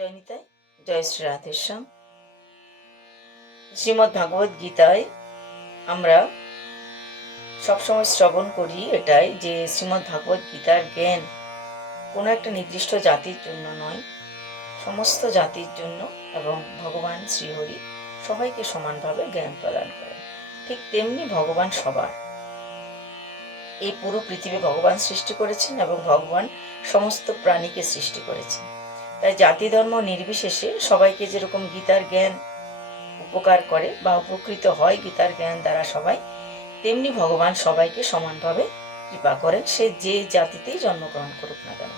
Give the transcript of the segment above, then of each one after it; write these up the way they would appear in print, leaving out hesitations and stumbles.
জয় নিতাই, জয় শ্রী রাধেশ্যাম। শ্রীমদ্ ভাগবত গীতায় আমরা সবসময় শ্রবণ করি এটাই যে শ্রীমদ্ ভাগবত গীতার জ্ঞান কোনো একটা নির্দিষ্ট জাতির জন্য নয়, সমস্ত জাতির জন্য, এবং ভগবান শ্রীহরি সবাইকে সমানভাবে জ্ঞান প্রদান করেন। ঠিক তেমনি ভগবান সবার, এই পুরো পৃথিবী ভগবান সৃষ্টি করেছেন এবং ভগবান সমস্ত প্রাণীকে সৃষ্টি করেছেন। তাই জাতি ধর্ম নির্বিশেষে সবাইকে যেরকম গীতার জ্ঞান উপকার করে বা উপকৃত হয় গীতার জ্ঞান দ্বারা সবাই, তেমনি ভগবান সবাইকে সমানভাবে কৃপা করেন, সে যে জাতিতেই জন্মগ্রহণ করুক না কেন।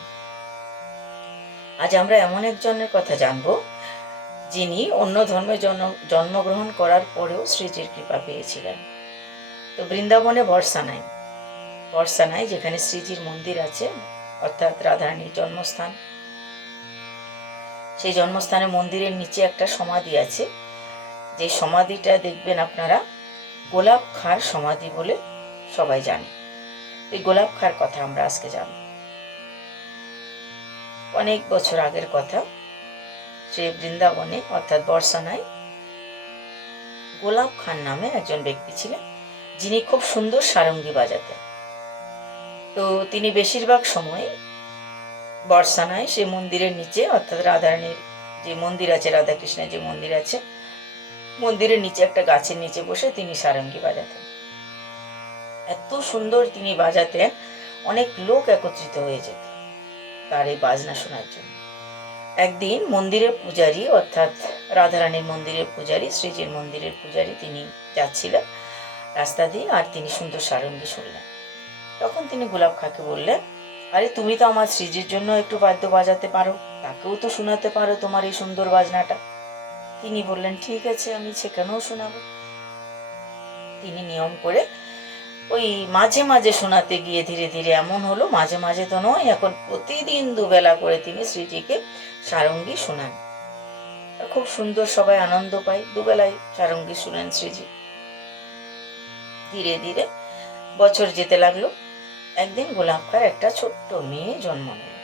আজ আমরা এমন একজনের কথা জানব যিনি অন্য ধর্মে জন্মগ্রহণ করার পরেও শ্রীজির কৃপা পেয়েছিলেন। তো বৃন্দাবনে বর্ষানায় যেখানে শ্রীজির মন্দির আছে, অর্থাৎ রাধারানীর জন্মস্থান, সেই জন্মস্থানে মন্দিরের নিচে একটা সমাধি আছে। যে সমাধিটা দেখবেন আপনারা গোলাপ খাঁর সমাধি বলে সবাই জানে। এই গোলাপ খাঁর কথা আমরা আজকে জানব। অনেক বছর আগের কথা, সে বৃন্দাবনে অর্থাৎ বর্ষানায় গোলাপ খান নামে একজন ব্যক্তি ছিলেন, যিনি খুব সুন্দর সারঙ্গী বাজাতেন। তো তিনি বেশিরভাগ সময় বর্ষানায় সে মন্দিরের নিচে, অর্থাৎ রাধারানীর যে মন্দির আছে, রাধাকৃষ্ণের যে মন্দির আছে, মন্দিরের নিচে একটা গাছের নিচে বসে তিনি সারঙ্গী বাজাতেন। এত সুন্দর তিনি বাজাতেন, অনেক লোক একত্রিত হয়ে যেত তার এই বাজনা শোনার জন্য। একদিন মন্দিরের পূজারী, অর্থাৎ রাধারানীর মন্দিরের পূজারী, শ্রীজির মন্দিরের পূজারী, তিনি যাচ্ছিলেন রাস্তা দিয়ে, আর তিনি সুন্দর সারঙ্গী শুনলেন। তখন তিনি গোলাপ খাঁকে বললেন, আরে তুমি তো আমার শ্রীজির জন্য একটু বাদ্য বাজাতে পারো, তাকেও তো শোনাতে পারো তোমার এই সুন্দর বাজনাটা। তিনি বললেন, ঠিক আছে, আমি সেখানেও শোনাবো। তিনি নিয়ম করে ওই মাঝে মাঝে শোনাতে গিয়ে ধীরে ধীরে এমন হলো, মাঝে মাঝে তো নয়, এখন প্রতিদিন দুবেলা করে তিনি শ্রীজিকে সারঙ্গী শোনান। খুব সুন্দর, সবাই আনন্দ পায়, দুবেলায় সারঙ্গী শুনেন শ্রীজি। ধীরে ধীরে বছর যেতে লাগলো। একদিন গোলাপ খাঁর একটা ছোট্ট মেয়ে জন্ম নিল।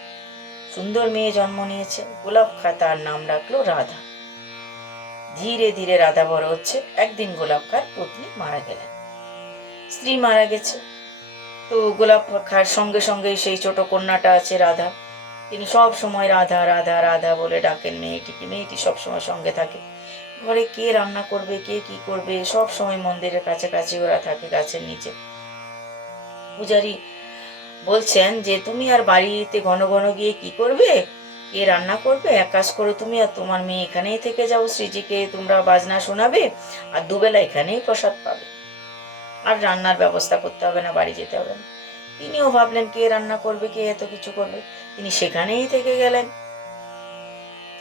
সুন্দর মেয়ে জন্ম নিয়েছে। গোলাপ খাঁ তার নাম রাখলো রাধা। ধীরে ধীরে রাধা বড় হচ্ছে। একদিন গোলাপ খাঁর পত্নী মারা গেলেন, স্ত্রী মারা গেছে। তো গোলাপ খাঁর সঙ্গে সঙ্গে সেই ছোট কন্যাটা আছে রাধা, তিনি সব সময় রাধা রাধা রাধা বলে ডাকেন মেয়েটিকে। মেয়েটি সবসময় সঙ্গে থাকে। ঘরে কে রান্না করবে, কে কি করবে, সব সময় মন্দিরের কাছাকাছি ওরা থাকে, গাছের নিচে। পূজারী বলছেন যে তুমি আর বাড়িতে ঘন ঘন গিয়ে কি করবে, কে রান্না করবে, এক কাজ করো, তুমি আর তোমার মেয়ে এখানেই থেকে যাও, শ্রীজিকে তোমরা বাজনা শোনাবে, আর দুবেলা এখানেই প্রসাদ পাবে, আর রান্নার ব্যবস্থা করতে হবে না, বাড়ি যেতে হবে না। তিনিও ভাবলেন কে রান্না করবে, কে এত কিছু করবে, তিনি সেখানেই থেকে গেলেন।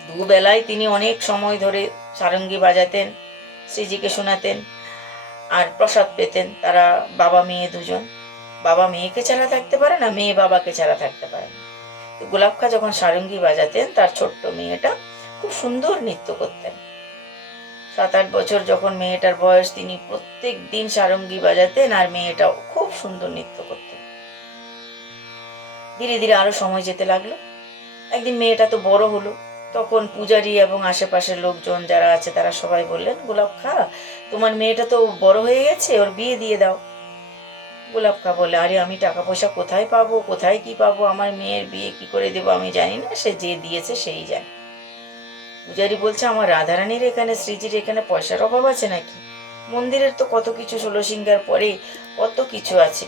দুবেলায় তিনি অনেক সময় ধরে সারঙ্গী বাজাতেন, শ্রীজিকে শোনাতেন, আর প্রসাদ পেতেন। তারা বাবা মেয়ে দুজন, বাবা মেয়েকে ছাড়া থাকতে পারে না, মেয়ে বাবাকে ছাড়া থাকতে পারে না। তো গোলাপ খাঁ যখন সারঙ্গী বাজাতেন, তার ছোট্ট মেয়েটা খুব সুন্দর নৃত্য করতেন। 7-8 বছর যখন মেয়েটার বয়স, তিনি প্রত্যেক দিন সারঙ্গী বাজাতেন, আর মেয়েটাও খুব সুন্দর নৃত্য করতেন। ধীরে ধীরে আরো সময় যেতে লাগলো। একদিন মেয়েটা তো বড় হলো। তখন পূজারী এবং আশেপাশের লোকজন যারা আছে তারা সবাই বললেন, গোলাপ খাঁ, তোমার মেয়েটা তো বড় হয়ে গেছে, ওর বিয়ে দিয়ে দাও। গোলাপ খাঁ বলে, আরে আমি টাকা পয়সা কোথায় পাবো, কোথায় কি পাবো, আমার মেয়ের বিয়ে কি করে দেবো আমি জানি না, সে যে দিয়েছে সেই জানে। পূজারী বলছে, আমার রাধারানীর এখানে, শ্রীজির এখানে পয়সার অভাব আছে নাকি? মন্দিরের তো কত কিছু, 16 সিংহার পরে কত কিছু আছে।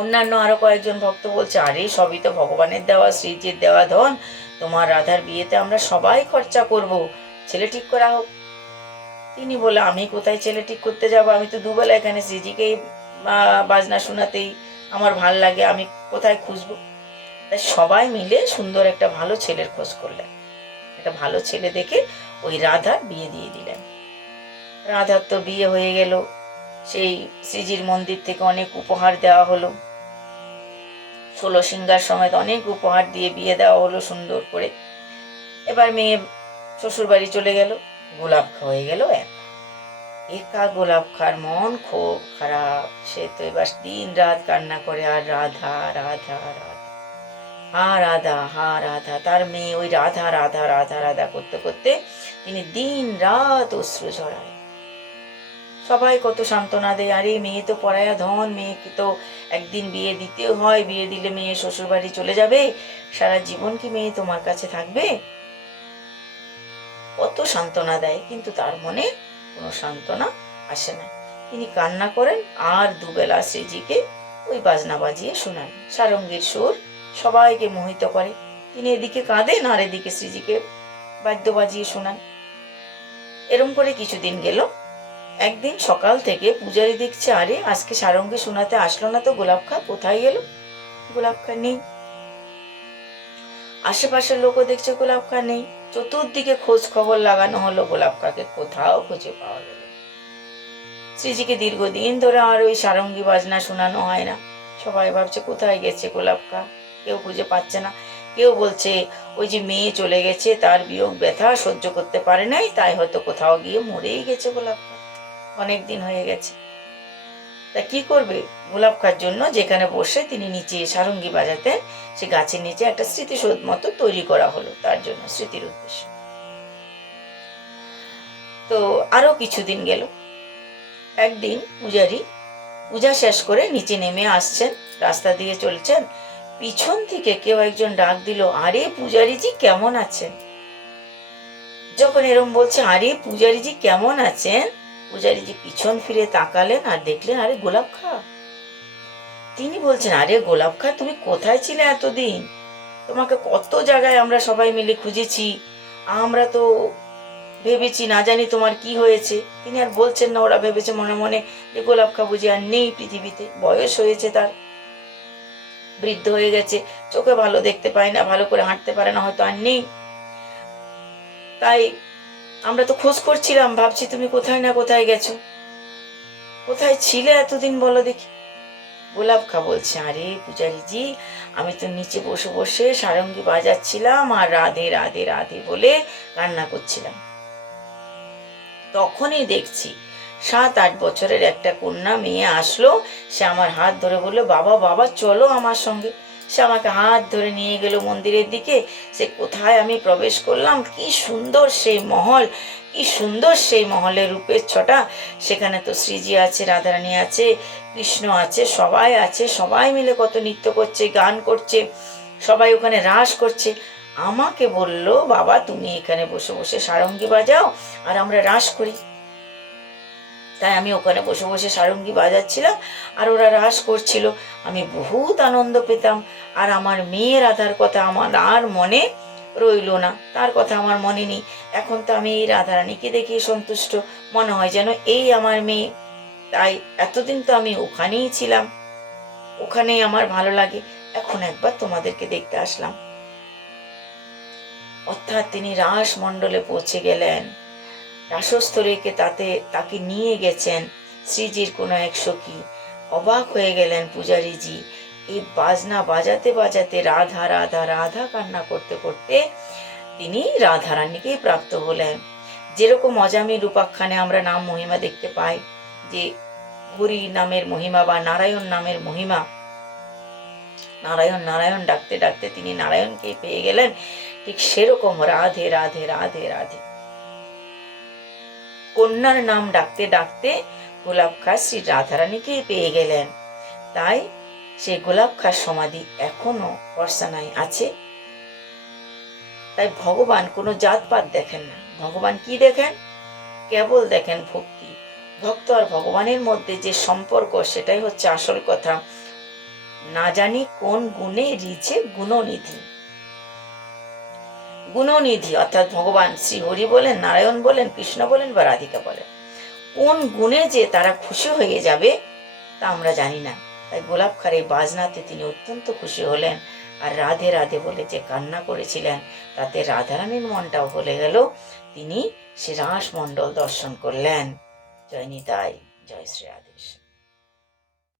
অন্যান্য আরো কয়েকজন ভক্ত বলছে, আরে সবই তো ভগবানের দেওয়া, শ্রীজির দেওয়া ধন, তোমার রাধার বিয়েতে আমরা সবাই খরচা করব, ছেলে ঠিক করা হোক। তিনি বলে, আমি কোথায় ছেলে ঠিক করতে যাব, আমি তো দুবেলা এখানে শ্রীজিকেই বাজনা শোনাতেই আমার ভাল লাগে, আমি কোথায় খুঁজবো? তাই সবাই মিলে সুন্দর একটা ভালো ছেলের খোঁজ করলেন। একটা ভালো ছেলে দেখে ওই রাধার বিয়ে দিয়ে দিলেন। রাধার তো বিয়ে হয়ে গেল। সেই শ্রীজির মন্দির থেকে অনেক উপহার দেওয়া হলো, 16 সিংহার সময় অনেক উপহার দিয়ে বিয়ে দেওয়া হলো সুন্দর করে। এবার মেয়ে শ্বশুর বাড়ি চলে গেল, গোলাপ খাঁ হয়ে গেল একা। গোলাপ খাঁর মন খুব খারাপ, সে তো এবার দিন রাত কান্না করে, আর রাধা রাধা রাধা। হা রাধা হা রাধা। তার মেয়ে ওই রাধা রাধা রাধা রাধা করতে করতে তিনি দিন রাত অশ্রু ঝরায়। সবাই কত সান্ত্বনা দেয়, আরে মেয়ে তো পরায়া ধন, মেয়েকে তো একদিন বিয়ে দিতেও হয়, বিয়ে দিলে মেয়ে শ্বশুর বাড়ি চলে যাবে, সারা জীবন কি মেয়ে তোমার কাছে থাকবে? কত সান্ত্বনা দেয়, কিন্তু তার মনে কোনো সান্ত্বনা আসে না। তিনি কান্না করেন আর দুবেলা শ্রীজিকে ওই বাজনা বাজিয়ে শোনান। সারঙ্গীর সুর সবাইকে মোহিত করে। তিনি এদিকে কাঁদেন আর এদিকে শ্রীজিকে বাদ্য বাজিয়ে শোনান। এরম করে কিছুদিন গেল। একদিন সকাল থেকে পূজারী দেখছে, আরে আজকে সারঙ্গী শোনাতে আসলো না তো, গোলাপ খা কোথায় গেল? গোলাপ খা নেই। আশেপাশের লোকও দেখছে গোলাপ খা নেই। চতুর্দিকে খোঁজ খবর লাগানো হলো, গোলাপ খাকে কোথাও খুঁজে পাওয়া গেল। শ্রীজিকে দীর্ঘদিন ধরে আর ওই সারঙ্গী বাজনা শোনানো হয় না। সবাই ভাবছে কোথায় গেছে গোলাপ খা, কেউ খুঁজে পাচ্ছে না। কেউ বলছে ওই যে মেয়ে চলে গেছে, তার বিয়োগ ব্যথা সহ্য করতে পারে নাই, তাই হয়তো কোথাও গিয়ে মরেই গেছে গোলাপ খা, অনেক দিন হয়ে গেছে। তা কি করবে? গোলাপ খার জন্য যেখানে বসে তিনি নিচে সারঙ্গী বাজাতেন, সে গাছের নিচে একটা স্মৃতিসৌধ মতো তৈরি করা হলো তার জন্য, স্মৃতির উদ্দেশ্যে। তো আরো কিছুদিন গেল। একদিন পূজারি পূজা শেষ করে নিচে নেমে আসছেন, রাস্তা দিয়ে চলছেন, পিছন থেকে কেউ একজন ডাক দিল, আরে পূজারিজি কেমন আছেন? যখন এরম বলছে, আরে পূজারিজি কেমন আছেন, পূজারিজি পিছন ফিরে তাকালেন আর দেখলেন, আরে গোলাপ খা। তিনি বলছেন, আরে গোলাপ খা, তুমি কোথায় ছিলে এতদিন? তোমাকে কত জায়গায় আমরা সবাই মিলে খুঁজেছি, আমরা তো ভেবেছি না জানি তোমার কি হয়েছে। তিনি আর বলছেন না, ওরা ভেবেছে মনে মনে যে গোলাপ খা বুঝি আর নেই পৃথিবীতে, বয়স হয়েছে তার, বৃদ্ধ হয়ে গেছে, চোখে ভালো দেখতে পায় না, ভালো করে হাঁটতে পারে না, হয়তো আর নেই। তাই আমরা তো খোঁজ করছিলাম, ভাবছি তুমি কোথায় না কোথায় গেছো, কোথায় ছিলে এতদিন বলো দেখি। গোলাপ খা বলছে, আরে পূজারিজি, আমি তো নিচে বসে বসে সারঙ্গী বাজাচ্ছিলাম আর রাধে রাধে রাধে বলে কান্না করছিলাম। তখনই দেখছি 7-8 বছরের একটা কন্যা মেয়ে আসলো, সে আমার হাত ধরে বললো, বাবা বাবা চলো আমার সঙ্গে। সে আমাকে হাত ধরে নিয়ে গেল মন্দিরের দিকে। সে কোথায় আমি প্রবেশ করলাম, কি সুন্দর সেই মহল, কি সুন্দর সেই মহলের রূপের ছটা। সেখানে তো শ্রীজি আছে, রাধারানী আছে, কৃষ্ণ আছে, সবাই আছে, সবাই মিলে কত নৃত্য করছে, গান করছে, সবাই ওখানে রাস করছে। আমাকে বলল, বাবা তুমি এখানে বসে বসে সারঙ্গী বাজাও আর আমরা রাস করি। তাই আমি ওখানে বসে বসে সারঙ্গী বাজাচ্ছিলাম আর ওরা রাস করছিল, আমি বহুত আনন্দ পেতাম। আর আমার মেয়ে রাধার কথা আমার আর মনে রইল না, তার কথা আমার মনে নেই। এখন তো আমি এই রাধারানীকে দেখে সন্তুষ্ট, মনে হয় যেন এই আমার মেয়ে। তাই এতদিন তো আমি ওখানেই ছিলাম, ওখানেই আমার ভালো লাগে, এখন একবার তোমাদেরকে দেখতে আসলাম। অর্থাৎ তিনি রাস মণ্ডলে পৌঁছে গেলেন, রাসস্থলীকে তাকে নিয়ে গেছেন শ্রীজির কোনো এক সখী। অবাক হয়ে গেলেন পূজারীজি, এই বাজনা বাজাতে বাজাতে রাধা রাধা রাধা কান্না করতে করতে তিনি রাধারানীকেই প্রাপ্ত হলেন। যেরকম অজামিল উপাখ্যানে আমরা নাম মহিমা দেখতে পাই, যে হরি নামের মহিমা বা নারায়ণ নামের মহিমা, নারায়ণ নারায়ণ ডাকতে ডাকতে তিনি নারায়ণকেই পেয়ে গেলেন, ঠিক সেরকম রাধে রাধে রাধে রাধে কন্যার নাম ডাকতে ডাকতে গোলাপ খা শ্রী রাধারানীকেই পেয়ে গেলেন। তাই সে গোলাপ খার সমাধি এখনো বর্ষানায় আছে। তাই ভগবান কোনো জাতপাত দেখেন না, ভগবান কি দেখেন? কেবল দেখেন ভক্তি। ভক্ত আর ভগবানের মধ্যে যে সম্পর্ক, সেটাই হচ্ছে আসল কথা। না জানি কোন গুণে রিঝে গুণনিধি। গুণনিধি অর্থাৎ ভগবান শ্রী হরি বলেন, নারায়ণ বলেন, কৃষ্ণ বলেন বা রাধিকা বলেন, কোন গুণে যে তারা খুশি হয়ে যাবে তা আমরা জানি না। তাই গোলাপ খার এই বাজনাতে তিনি অত্যন্ত খুশি হলেন। আর রাধে রাধে বলে যে কান্না করেছিলেন, তাতে রাধারানীর মনটাও ভুলে গেল। তিনি সে রাস মণ্ডল দর্শন করলেন। জয় নিতাই, জয় শ্রী রাধেশ।